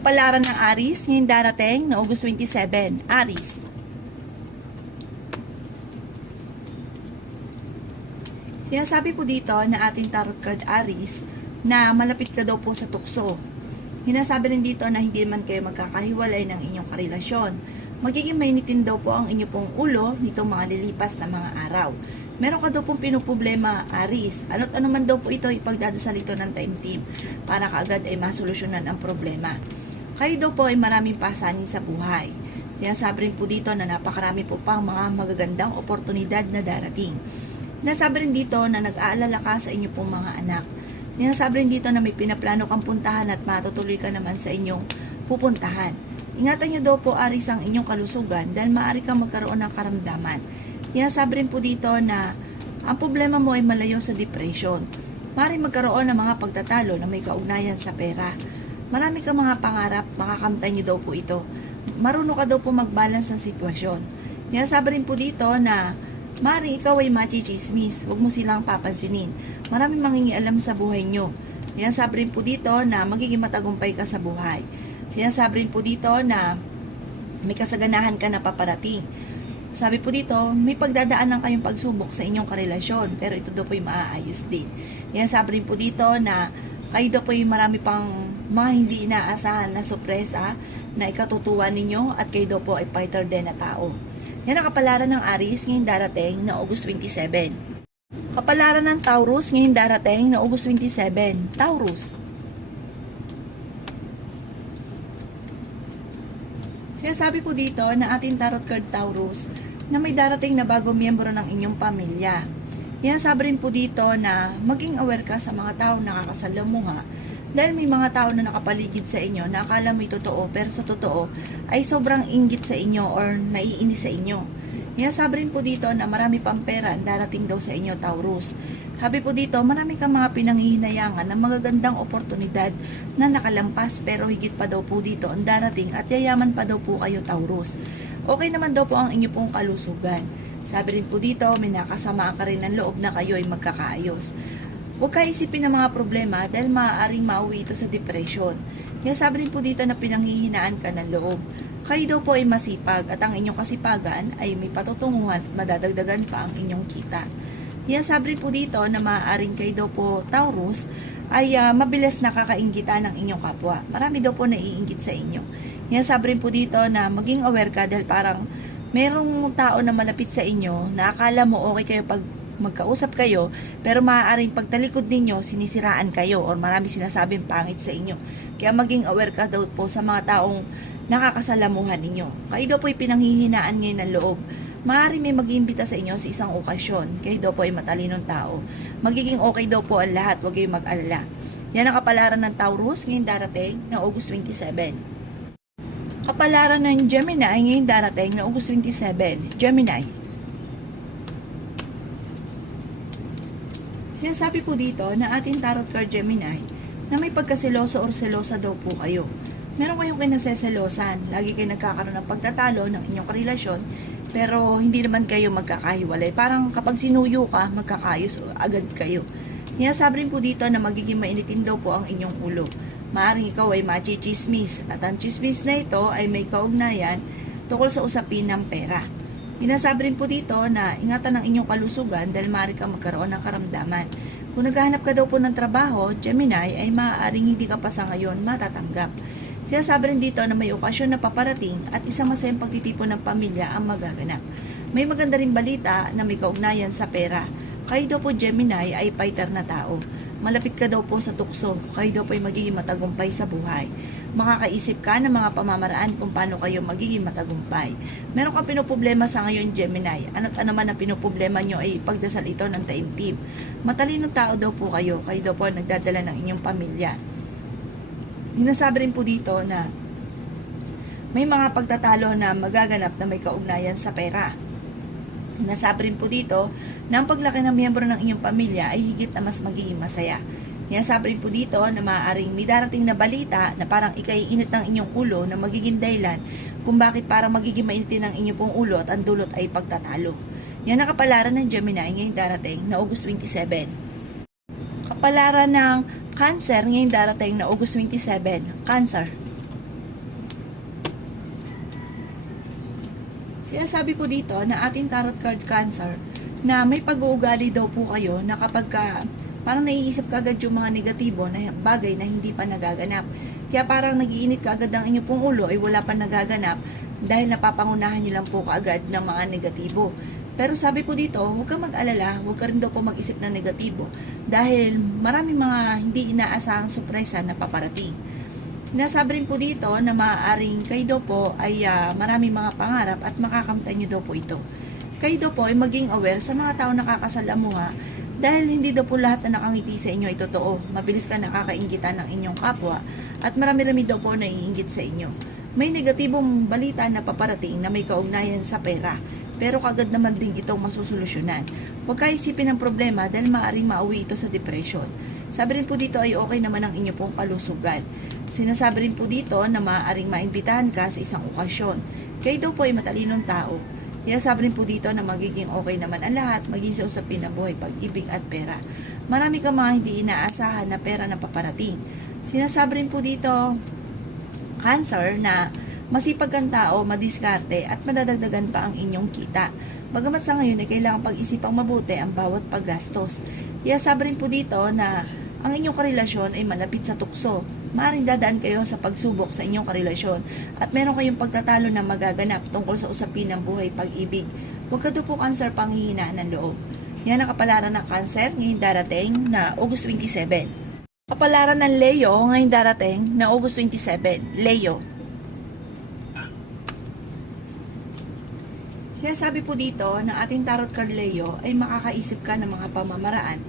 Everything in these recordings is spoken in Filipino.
Kapalaran ng Aries, ngayong darating na August 27, Aries. Sinasabi po dito na ating tarot card Aries na malapit ka daw po sa tukso. Hinasabi rin dito na hindi naman kayo magkakahiwalay ng inyong karelasyon. Magiging mainitin daw po ang inyong pong ulo nitong mga lilipas na mga araw. Meron ka daw pong pinuproblema, Aries. Ano't ano man daw po ito, ipagdadasal ito ng time team para kaagad ay masolusyonan ang problema. Kayo daw po ay maraming pasanin sa buhay. Sinasabi rin po dito na napakarami po pang mga magagandang oportunidad na darating. Sinasabi rin dito na nag-aalala ka sa inyo pong mga anak. Sinasabi rin dito na may pinaplano kang puntahan at matutuloy ka naman sa inyong pupuntahan. Ingatan nyo daw po, Aries, ang inyong kalusugan dahil maaari kang magkaroon ng karamdaman. Sinasabi rin po dito na ang problema mo ay malayo sa depression. Maaari magkaroon ng mga pagtatalo na may kaugnayan sa pera. Marami kang mga pangarap, makakamtan nyo daw po ito. Marunong ka daw po mag-balance ng sitwasyon. Sinasabi rin po dito na maaaring ikaw ay machichismis, huwag mo silang papansinin. Maraming mangingialam sa buhay nyo. Sinasabi rin po dito na magiging matagumpay ka sa buhay. Sinasabi rin po dito na may kasaganahan ka na paparating. Sabi po dito, may pagdadaanan kayong pagsubok sa inyong karelasyon, pero ito daw po ay maaayos din. Sinasabi rin po dito na kayo daw po ay marami pang mga hindi inaasahan na sorpresa na ikatutuwa ninyo at kayo daw po ay fighter din na tao. Yan ang kapalaran ng Aries ngayong darating na August 27. Kapalaran ng Taurus ngayong darating na August 27. Taurus. Sinasabi po dito na ating tarot card Taurus na may darating na bagong miyembro ng inyong pamilya. Sinasabi rin po dito na maging aware ka sa mga taong nakakasalamuha dahil may mga tao na nakapaligid sa inyo na akala mo'y totoo pero sa totoo ay sobrang inggit sa inyo or naiinis sa inyo. Sinasabi rin po dito na marami pang pera darating daw sa inyo, Taurus. Sabi po dito, marami kang mga pinanghihinayangan na magagandang oportunidad na nakalampas pero higit pa daw po dito ang darating at yayaman pa daw po kayo, Taurus. Okay naman daw po ang inyo pong kalusugan. Sabi rin po dito, may nakasamaan ka rin ng loob na kayo ay magkakaayos. Huwag ka isipin ng mga problema dahil maaaring mauwi ito sa depression. Kaya sabi rin po dito na pinanghihinaan ka ng loob. Kayo daw po ay masipag at ang inyong kasipagan ay may patutunguhan at madadagdagan pa ang inyong kita. Kaya sabi rin po dito na maaaring kayo daw po, Taurus, ay mabilis nakakainggita ng inyong kapwa. Marami daw po naiinggit sa inyo. Kaya sabi rin po dito na maging aware ka dahil parang merong tao na malapit sa inyo na akala mo okay kayo pag magkausap kayo, pero maaaring pagtalikod ninyo, sinisiraan kayo or marami sinasabing pangit sa inyo. Kaya maging aware ka daw po sa mga taong nakakasalamuhan ninyo. Kayo daw po ay pinanghihinaan ngayon ng loob. Maaaring may mag-iimbita sa inyo sa isang okasyon. Kayo daw po ay matalinong tao. Magiging okay daw po ang lahat, huwag kayong mag-alala. Yan ang kapalaran ng Taurus ngayong darating na August 27. Kapalaran ng Gemini ngayong darating na August 27. Gemini. Sinasabi po dito na ating tarot card Gemini na may pagkaseloso or selosa daw po kayo. Meron kayong kinaseselosan, lagi kayo nagkakaroon ng pagtatalo ng inyong karelasyon, pero hindi naman kayo magkakahiwalay. Parang kapag sinuyo ka, magkakayos agad kayo. Sinasabi rin po dito na magiging mainitin daw po ang inyong ulo. Maaring ikaw ay machichismis at ang chismis na ito ay may kaugnayan tungkol sa usapin ng pera. Sinasabi rin po dito na ingatan ang inyong kalusugan dahil maaari kang magkaroon ng karamdaman. Kung naghahanap ka daw po ng trabaho, Gemini, ay maaaring hindi ka pa sa ngayon matatanggap. Sinasabi rin dito na may okasyon na paparating at isang masayang pagtitipon ng pamilya ang magaganap. May maganda rin balita na may kaugnayan sa pera. Kayo daw po, Gemini, ay fighter na tao. Malapit ka daw po sa tukso. Kayo daw po ay magiging matagumpay sa buhay. Makakaisip ka ng mga pamamaraan kung paano kayo magiging matagumpay. Meron kang pinoproblema sa ngayon, Gemini. Ano't ano man ang pinoproblema nyo ay pagdasal ito ng time team. Matalinong tao daw po kayo. Kayo daw po nagdadala ng inyong pamilya. Hinasabi rin po dito na may mga pagtatalo na magaganap na may kaugnayan sa pera. Hinasabi rin po dito na ang paglaki ng miyembro ng inyong pamilya ay higit na mas magiging masaya. Hinasabi rin po dito na maaaring may darating na balita na parang ikaiinit ng inyong ulo na magiging dahilan kung bakit parang magiging mainitin ng inyong pong ulo at ang dulot ay pagtatalo. Yan ang kapalaran ng Gemini ngayong darating na August 27. Kapalaran ng Cancer ngayong darating na August 27. Cancer. Sinasabi po dito na ating tarot card Cancer na may pag-uugali daw po kayo na kapag parang naiisip ka agad yung mga negatibo na bagay na hindi pa nagaganap. Kaya parang nagiinit ka agad ang inyong pong ulo ay wala pa nagaganap dahil napapangunahan nyo lang po kaagad ng mga negatibo. Pero sabi po dito, huwag kang mag-alala, huwag ka rin daw po mag-isip ng negatibo dahil marami mga hindi inaasahang sorpresa na paparating. Sinasabi rin po dito na maaaring kayo daw po ay maraming mga pangarap at makakamtan nyo daw po ito. Kayo daw po ay maging aware sa mga tao nakakasalamuha dahil hindi daw po lahat na nakangiti sa inyo ay totoo. Mabilis ka nakakainggitan ng inyong kapwa at marami-rami daw po naiinggit sa inyo. May negatibong balita na paparating na may kaugnayan sa pera pero kagad naman din itong masusolusyonan. Huwag kayo isipin ng problema dahil maaaring mauwi ito sa depression. Sabi rin po dito ay okay naman ang inyo pong kalusugan. Sinasabi rin po dito na maaaring maimbitahan ka sa isang okasyon. Kayo daw po ay matalinong tao. Kaya sabi rin po dito na magiging okay naman ang lahat, maging sa usapin ng buhay, pag-ibig at pera. Marami kang mga hindi inaasahan na pera na paparating. Sinasabi rin po dito, Cancer, na masipag kang tao, madiskarte at madadagdagan pa ang inyong kita. Bagamat sa ngayon ay kailangang pag-isipang mabuti ang bawat paggastos. Kaya sabi rin po dito na ang inyong karelasyon ay malapit sa tukso. Maaring dadaan kayo sa pagsubok sa inyong karelasyon at meron kayong pagtatalo na magaganap tungkol sa usapin ng buhay pag-ibig. Huwag ka daw po Cancer panghihinaan ng loob. Yan ang kapalaran ng Cancer ngayong darating na August 27. Kapalaran ng Leo ngayong darating na August 27. Leo. Kaya sabi po dito na ating tarot card Leo ay makakaisip ka ng mga pamamaraan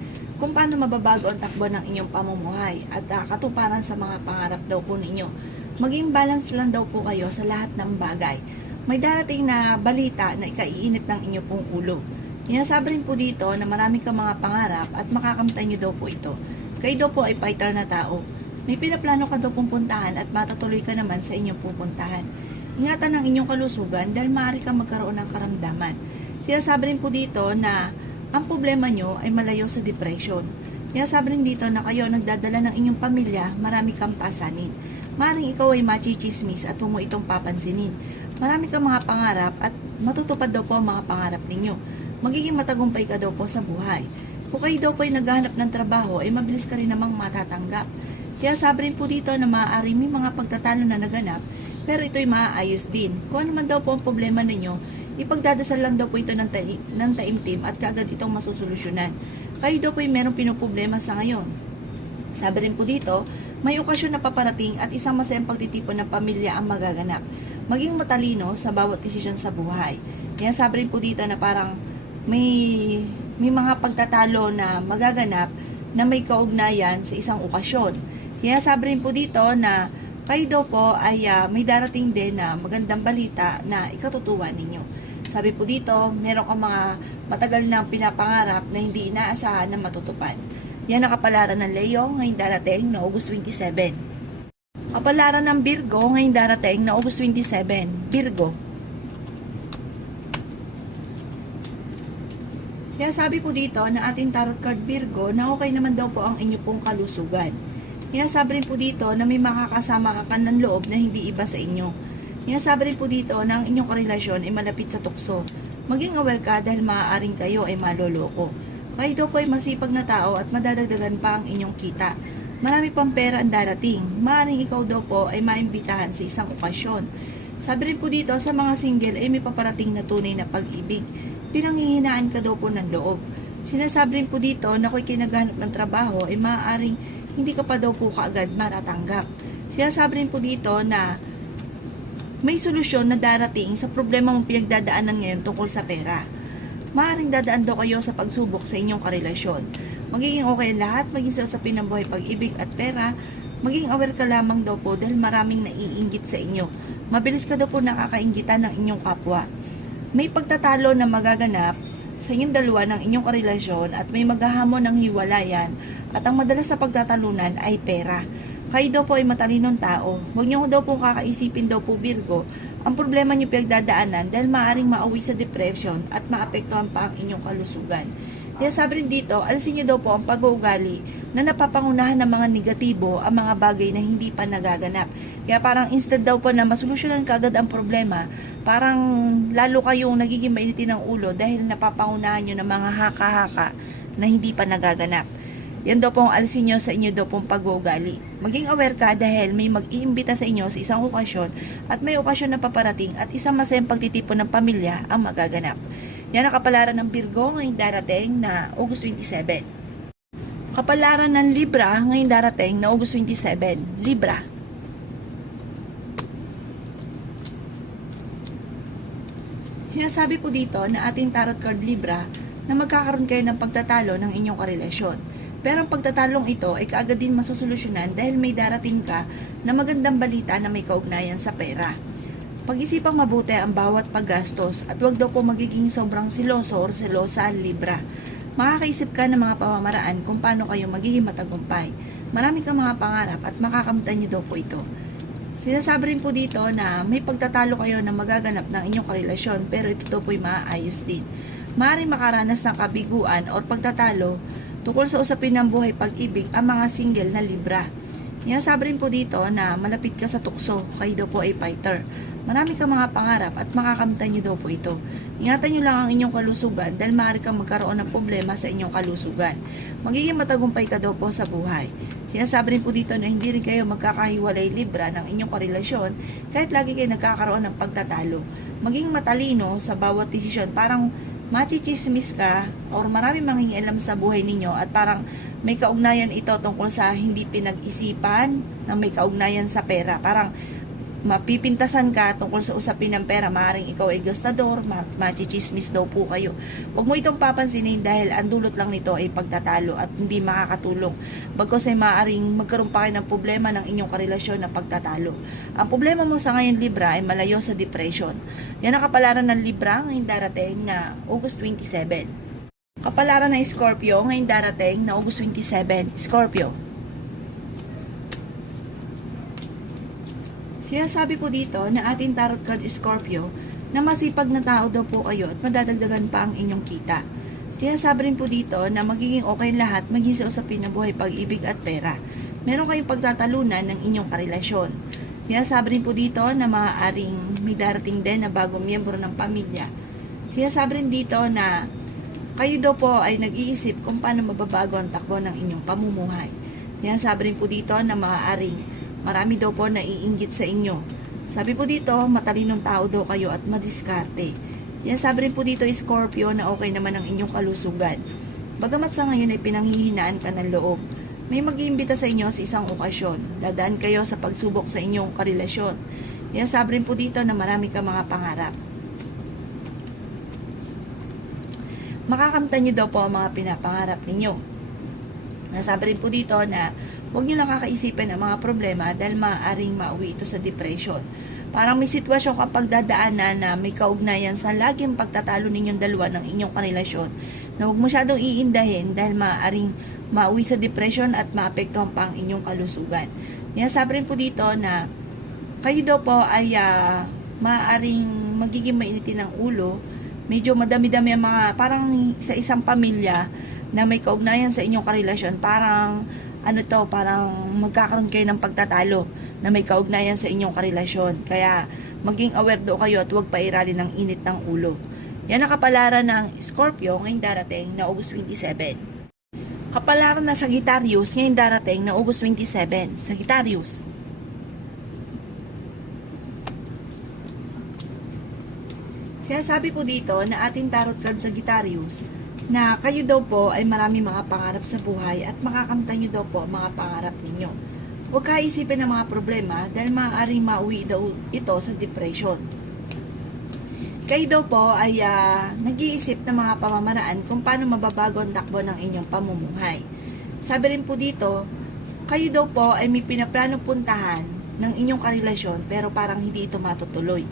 kung paano mababago ang takbo ng inyong pamumuhay at katuparan sa mga pangarap daw po ninyo. Maging balance lang daw po kayo sa lahat ng bagay. May darating na balita na ikaiinit ng inyong pong ulo. Sinasabi rin po dito na marami kang mga pangarap at makakamtan nyo daw po ito. Kayo daw po ay fighter na tao. May pinaplano ka daw pong puntahan at matutuloy ka naman sa inyong pupuntahan. Ingatan ang inyong kalusugan dahil maaari kang magkaroon ng karamdaman. Sinasabi rin po dito na ang problema nyo ay malayo sa depression. Kaya sabi rin dito na kayo nagdadala ng inyong pamilya, marami kang pasanin. Maring ikaw ay machichismis at huwag mo itong papansinin. Marami kang mga pangarap at matutupad daw po ang mga pangarap ninyo. Magiging matagumpay ka daw po sa buhay. Kung kayo daw po ay naghahanap ng trabaho, ay mabilis ka rin namang matatanggap. Kaya sabi rin po dito na maaari may mga pagtatalo na naganap, pero ito'y maaayos din. Kung ano man daw po ang problema ninyo, ipagdadasal lang daw po ito ng taimtim at kaagad itong masusolusyonan. Kayo daw po ay merong pinoproblema sa ngayon. Sabi rin po dito, may okasyon na paparating at isang masayang pagtitipon ng pamilya ang magaganap. Maging matalino sa bawat desisyon sa buhay. Kaya sabi rin po dito na parang may mga pagtatalo na magaganap na may kaugnayan sa isang okasyon. Kaya sabi rin po dito na kayo daw po ay may darating din na magandang balita na ikatutuwa ninyo. Sabi po dito, meron kang mga matagal na pinapangarap na hindi inaasahan na matutupad. Yan ang kapalaran ng Leo ngayong darating na August 27. Kapalaran ng Virgo ngayong darating na August 27. Virgo. Kaya sabi po dito na ating tarot card Virgo na okay naman daw po ang inyo pong kalusugan. Kaya sabi rin po dito na may makakasama ka ng loob na hindi iba sa inyo. Kaya sabi rin po dito na ang inyong karelasyon ay malapit sa tukso. Maging aware ka dahil maaaring kayo ay maloloko. Kayo daw po ay masipag na tao at madadagdagan pa ang inyong kita. Marami pang pera ang darating. Maaaring ikaw daw po ay maimbitahan sa isang okasyon. Sabi rin po dito sa mga single ay may paparating na tunay na pag-ibig. Pinanghihinaan ka daw po ng loob. Sinasabi rin po dito na kung kinaghanap ng trabaho ay maaaring hindi ka pa daw po kaagad matatanggap. Sinasabi rin po dito na may solusyon na darating sa problema mong pinagdadaanan ngayon tungkol sa pera. Maaaring dadaan daw kayo sa pagsubok sa inyong karelasyon. Magiging okay ang lahat, maging sa usapin ng buhay, pag-ibig at pera. Maging aware ka lamang daw po dahil maraming naiinggit sa inyo. Mabilis ka daw po nakakainggitan ng inyong kapwa. May pagtatalo na magaganap sa inyong dalawa ng inyong karelasyon at may maghahamon ng hiwalayan at ang madalas sa pagtatalunan ay pera. Kayo daw po ay matalinong tao. Huwag niyo daw po kakaisipin daw po Virgo ang problema niyo pinagdadaanan dahil maaaring mauwi sa depression at maapektuhan pa ang inyong kalusugan. Kaya sabi rin dito, alisin niyo daw po ang pag-uugali na napapangunahan ng mga negatibo ang mga bagay na hindi pa nagaganap. Kaya parang instead daw po na masolusyonan kaagad ang problema, parang lalo kayong nagiging mainitin ng ulo dahil napapangunahan nyo ng mga haka-haka na hindi pa nagaganap. Yan daw pong alisin nyo sa inyo daw pong pag-uugali. Maging aware ka dahil may mag-iimbita sa inyo sa isang okasyon at may okasyon na paparating at isang masayang pagtitipon ng pamilya ang magaganap. Yan ang kapalaran ng Virgo ngayong darating na August 27. Kapalaran ng Libra ngayong darating na August 27. Libra. Sinasabi po dito na ating tarot card Libra na magkakaroon kayo ng pagtatalo ng inyong karelasyon. Pero ang pagtatalong ito ay kaagad din masusolusyonan dahil may darating ka na magandang balita na may kaugnayan sa pera. Pag-isipang mabuti ang bawat paggastos at huwag daw po magiging sobrang siloso or selosa ang Libra. Makakaisip ka ng mga pamamaraan kung paano kayo magiging matagumpay. Marami kang mga pangarap at makakamtan niyo daw po ito. Sinasabi rin po dito na may pagtatalo kayo na magaganap ng inyong karelasyon pero ito daw po ay maaayos din. Maaaring makaranas ng kabiguan o pagtatalo tungkol sa usapin ng buhay pag-ibig ang mga single na Libra. Sinasabi rin po dito na malapit ka sa tukso, kayo daw po ay fighter. Marami kang mga pangarap at makakamtan niyo daw po ito. Ingatan niyo lang ang inyong kalusugan dahil maaari kang magkaroon ng problema sa inyong kalusugan. Magiging matagumpay ka daw po sa buhay. Sinasabi rin po dito na hindi rin kayo magkakahiwalay Libra ng inyong karelasyon kahit lagi kayo nagkakaroon ng pagtatalo. Maging matalino sa bawat desisyon, parang machichismis ka or marami mangingialam sa buhay ninyo at parang may kaugnayan ito tungkol sa hindi pinag-isipan na may kaugnayan sa pera. Parang mapipintasan ka tungkol sa usapin ng pera, maaaring ikaw ay gastador, machichismis daw po kayo. Huwag mo itong papansinin dahil ang dulot lang nito ay pagtatalo at hindi makakatulong. Bagkus ay maaaring magkaroon pa kayo ng problema ng inyong karelasyon na pagtatalo. Ang problema mo sa ngayon Libra ay malayo sa depression. Yan ang kapalaran ng Libra ngayong darating na August 27. Kapalaran ng Scorpio ngayong darating na August 27. Scorpio. Sinasabi po dito na ating tarot card Scorpio na masipag na tao daw po kayo at madadagdagan pa ang inyong kita. Sinasabi rin po dito na magiging okay lahat maging sa usapin ng buhay, pag-ibig at pera. Meron kayong pagtatalunan ng inyong karelasyon. Sinasabi rin po dito na maaaring may darating din na bagong miyembro ng pamilya. Sinasabi rin dito na kayo daw po ay nag-iisip kung paano mababago ang takbo ng inyong pamumuhay. Sinasabi rin po dito na maaaring marami daw po naiinggit sa inyo. Sabi po dito, matalinong tao daw kayo at madiskarte. Yan sabi rin po dito, Scorpio, na okay naman ang inyong kalusugan. Bagamat sa ngayon ay pinanghihinaan ka ng loob, may mag-iimbita sa inyo sa isang okasyon. Dadaan kayo sa pagsubok sa inyong karelasyon. Yan sabi rin po dito na marami kang mga pangarap. Makakamtan nyo daw po ang mga pinapangarap ninyo. Nasabi rin po dito na huwag nyo lang kakaisipin ang mga problema dahil maaaring mauwi ito sa depression. Parang may sitwasyon kapag dadaanan na may kaugnayan sa laging pagtatalo ninyong dalawa ng inyong karelasyon na huwag masyadong iindahin dahil maaaring mauwi sa depression at maapektuhan pa ang inyong kalusugan. Sabi rin po dito na kayo daw po ay maaaring magiging mainitin ng ulo, medyo madami-dami ang mga, parang sa isang pamilya na may kaugnayan sa inyong karelasyon, parang parang magkakaroon kayo ng pagtatalo na may kaugnayan sa inyong karelasyon. Kaya maging aware do kayo at huwag pairalin ng init ng ulo. Yan ang kapalaran ng Scorpio ngayong darating na August 27. Kapalaran ng Sagittarius ngayong darating na August 27. Sagittarius. Sinasabi po dito na ating tarot card Sagittarius na kayo daw po ay marami mga pangarap sa buhay at makakamtan nyo daw po mga pangarap ninyo. Huwag kaisipin ng mga problema dahil maaaring mauwi daw ito sa depression. Kayo daw po ay nag-iisip ng mga pamamaraan kung paano mababago ang takbo ng inyong pamumuhay. Sabi rin po dito, kayo daw po ay may pinaplano puntahan ng inyong karelasyon pero parang hindi ito matutuloy.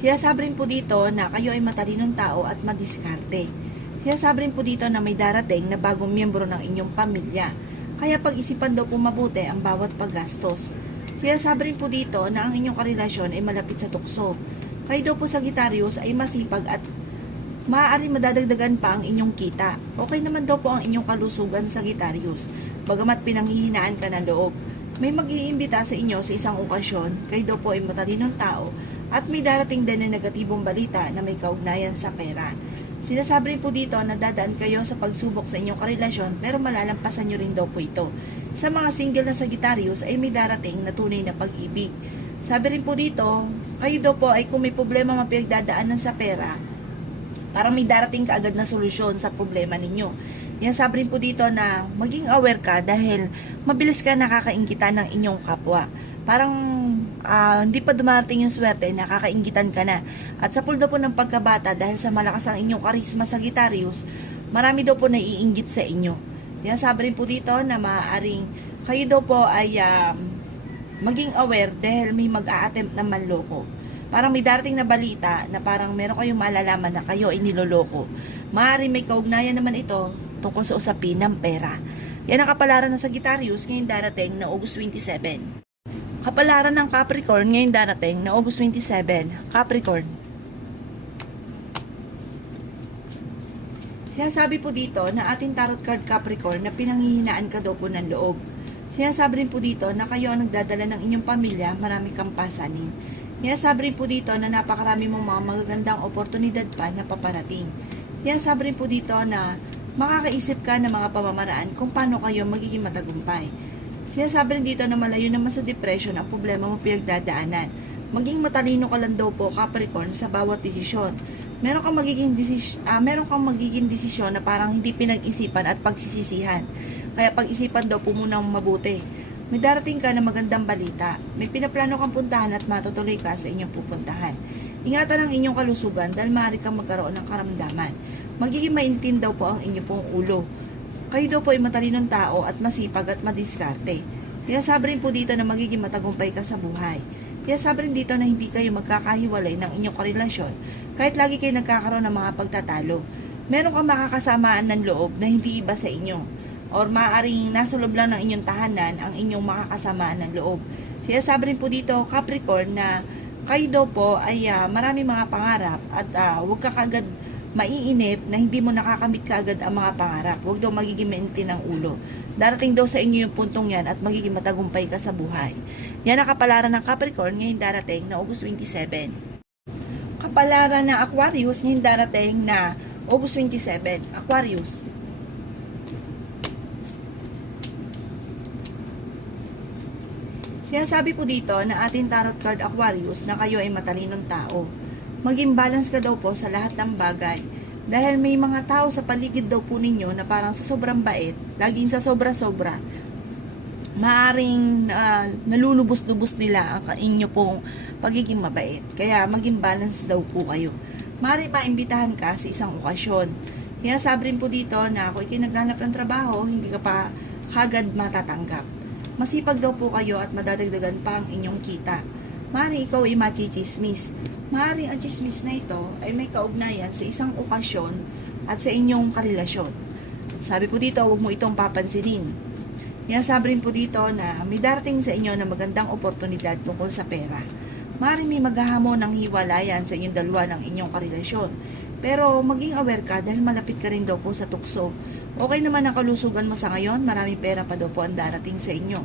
Sinasabi rin po dito na kayo ay matalinong tao at madiskarte. Sinasabi rin po dito na may darating na bagong miyembro ng inyong pamilya. Kaya pag-isipan daw po mabuti ang bawat paggastos. Sinasabi rin po dito na ang inyong karelasyon ay malapit sa tukso. Kayo daw po Sagittarius ay masipag at maaaring madadagdagan pa ang inyong kita. Okay naman daw po ang inyong kalusugan Sagittarius. Bagamat pinanghihinaan ka ng loob, may mag-iimbita sa inyo sa isang okasyon, kayo daw po ay matalinong tao at may darating din na negatibong balita na may kaugnayan sa pera. Sinasabi rin po dito na dadaan kayo sa pagsubok sa inyong karelasyon pero malalampasan nyo rin daw po ito. Sa mga single na Sagittarius ay may darating na tunay na pag-ibig. Sabi rin po dito, kayo daw po ay kung may problema man pinagdadaanan sa pera, parang may darating ka agad na solusyon sa problema ninyo. Yan sabi rin po dito na maging aware ka dahil mabilis ka nakakainggitan ng inyong kapwa. Parang hindi pa dumarating yung swerte, nakakainggitan ka na. At sa pulda po ng pagkabata, dahil sa malakas ang inyong karisma Sagittarius, marami daw po naiinggit sa inyo. Yan sabi rin po dito na maaaring kayo daw po ay maging aware dahil may mag-a-attempt na manloko. Parang may darating na balita na parang meron kayong malalaman na kayo ay niloloko. Maaaring may kaugnayan naman ito tungkol sa usapin ng pera. Yan ang kapalaran ng Sagittarius ngayong darating na August 27. Kapalaran ng Capricorn ngayong darating na August 27. Capricorn. Sinasabi po dito na ating tarot card Capricorn na pinanghihinaan ka daw po ng loob. Sinasabi rin po dito na kayo ang nagdadala ng inyong pamilya, marami kang pasanin. Sinasabi rin po dito na napakarami mong mga magagandang oportunidad pa na paparating. Sinasabi rin po dito na makakaisip ka ng mga pamamaraan kung paano kayo magiging matagumpay. Sinasabi rin dito na malayo naman sa depression ang problema mo pinagdadaanan. Maging matalino ka lang daw po Capricorn sa bawat desisyon. Meron kang magiging desisyon na parang hindi pinag-isipan at pagsisisihan. Kaya pag-isipan daw po munang mabuti. May darating ka na magandang balita. May pinaplano kang puntahan at matutuloy ka sa inyong pupuntahan. Ingatan ang inyong kalusugan dahil maaari kang magkaroon ng karamdaman. Magiging maintin daw po ang inyong pong ulo. Kayo daw po ay matalinong tao at masipag at madiskarte. Kaya sabi rin po dito na magiging matagumpay ka sa buhay. Kaya sabi rin dito na hindi kayo magkakahiwalay ng inyong karelasyon kahit lagi kayo nagkakaroon ng mga pagtatalo. Meron kang makakasamaan ng loob na hindi iba sa inyo. Or maaaring nasa loob lang ng inyong tahanan ang inyong makakasamaan ng loob. Kaya sabi rin po dito Capricorn na kayo daw po ay marami mga pangarap at huwag ka kagad maiinip na hindi mo nakakamit kaagad ang mga pangarap. Huwag daw magiging maintin ng ulo. Darating daw sa inyo yung puntong yan at magiging matagumpay ka sa buhay. Yan ang kapalaran ng Capricorn ngayong darating na August 27. Kapalaran ng Aquarius ngayong darating na August 27. Aquarius. Sinasabi po dito na ating tarot card Aquarius na kayo ay matalinong tao. Maging balance ka daw po sa lahat ng bagay. Dahil may mga tao sa paligid daw po ninyo na parang sa sobrang bait, laging sa sobra-sobra, maaring nalulubos-lubos nila ang inyo pong pagiging mabait. Kaya maging balance daw po kayo. Maaari pa imbitahan ka sa isang okasyon. Kaya sabi rin po dito na kung ikinaghanap ng trabaho, hindi ka pa kagad matatanggap. Masipag daw po kayo at madadagdagan pa ang inyong kita. Maaari ikaw ay machichismis. Maaari ang chismis na ito ay may kaugnayan sa isang okasyon at sa inyong karelasyon. Sabi po dito, huwag mo itong papansinin. Yan sabi rin po dito na may darating sa inyo na magandang oportunidad tungkol sa pera. Maaari may maghahamon ng hiwalayan sa inyong dalawa ng inyong karelasyon. Pero maging aware ka dahil malapit ka rin daw po sa tukso. Okay naman ang kalusugan mo sa ngayon, maraming pera pa daw po ang darating sa inyo.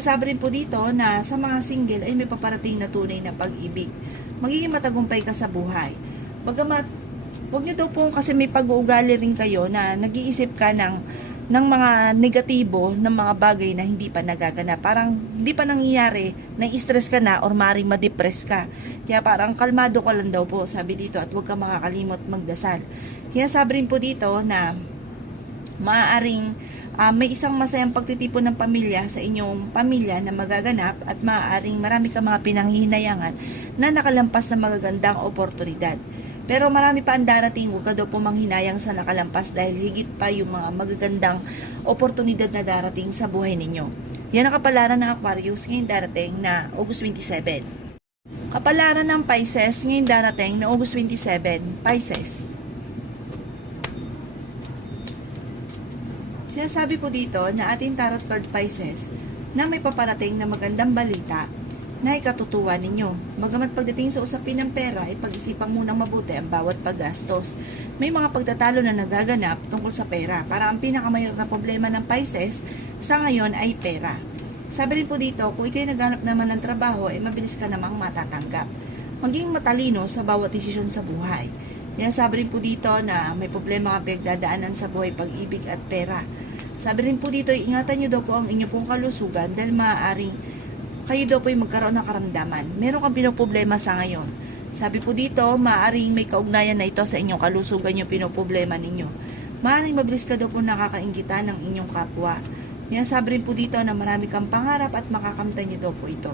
Sabi rin po dito na sa mga single ay may paparating na tunay na pag-ibig. Magiging matagumpay ka sa buhay. Bagamat, huwag nyo daw po kasi may pag-uugali rin kayo na nag-iisip ka ng mga negatibo ng mga bagay na hindi pa nagaganap. Parang hindi pa nangyayari, na-stress ka na or maaaring ma-depress ka. Kaya parang kalmado ka lang daw po, sabi dito, at huwag ka makakalimot magdasal. Kaya sabi rin po dito na maaaring may isang masayang pagtitipon ng pamilya sa inyong pamilya na magaganap at maaaring marami ka mga pinanghihinayangan na nakalampas na magagandang oportunidad. Pero marami pa ang darating, huwag ka daw pumanghinayang sa nakalampas dahil higit pa yung mga magagandang oportunidad na darating sa buhay ninyo. Yan ang kapalaran ng Aquarius ngayong darating na August 27. Kapalaran ng Pisces ngayong darating na August 27, Pisces. Sinasabi po dito na ating tarot card Pisces na may paparating na magandang balita. na ikatutuwa ninyo. Bagamat pagdating sa usapin ng pera, ay pag-isipang munang mabuti ang bawat paggastos. May mga pagtatalo na nagaganap tungkol sa pera. Para ang pinakamayroon na problema ng Pisces sa ngayon ay pera. Sabi rin po dito, kung ikay naghanap naman ng trabaho, ay mabilis ka namang matatanggap. Maging matalino sa bawat desisyon sa buhay. Yan sabi rin po dito na may problema kang pinagdadaanan sa buhay, pag-ibig at pera. Sabi rin po dito, ingatan nyo daw po ang inyong pong kalusugan dahil maaaring kayo daw po ay magkaroon ng karamdaman. Meron kang pinoproblema sa ngayon. Sabi po dito, maaaring may kaugnayan na ito sa inyong kalusugan yung pinoproblema ninyo. Maaaring mabilis ka daw po nakakainggitan ng inyong kapwa. Yan sabi rin po dito na marami kang pangarap at makakamtan nyo daw po ito.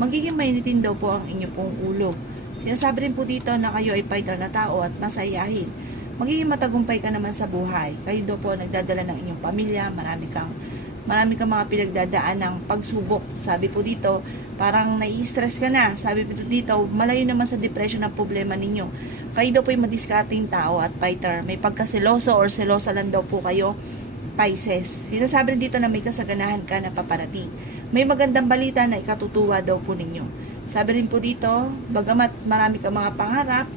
Magiging mainitin daw po ang inyong pong ulo. Sinasabi rin po dito na kayo ay fighter na tao at masayahin. Magiging matagumpay ka naman sa buhay. Kayo daw po nagdadala ng inyong pamilya, marami kang mga pinagdadaan ng pagsubok. Sabi po dito, parang nai-stress ka na. Sabi po dito, malayo naman sa depression ang problema ninyo. Kayo daw po ay madiskarting tao at fighter. May pagkaseloso or selosa lang daw po kayo, Pisces. Sinasabi rin dito na may kasaganahan ka na paparating. May magandang balita na ikatutuwa daw po ninyo. Sabi rin po dito, bagamat marami kang mga pangarap,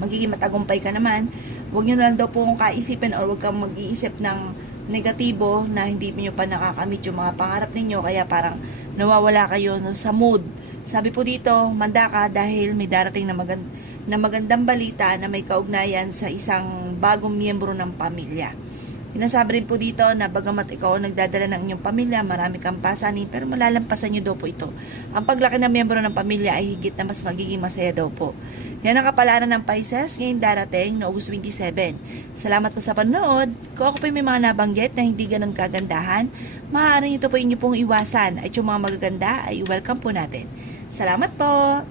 magiging matagumpay ka naman, huwag nyo lang daw po kung kaisipin or huwag kang mag-iisip ng negatibo na hindi nyo pa nakakamit yung mga pangarap ninyo, kaya parang nawawala kayo sa mood. Sabi po dito, manda ka dahil may darating na magandang balita na may kaugnayan sa isang bagong miyembro ng pamilya. Sinasabi rin po dito na bagamat ikaw ang nagdadala ng inyong pamilya, marami kang pasanin, pero malalampasan nyo daw po ito. Ang paglaki ng miyembro ng pamilya ay higit na mas magiging masaya daw po. Yan ang kapalaran ng Pisces ngayong darating na August 27. Salamat po sa panonood. Kung ako po may mga nabanggit na hindi ganun kagandahan, maaaring ito po inyo pong iwasan at yung mga magaganda ay welcome po natin. Salamat po!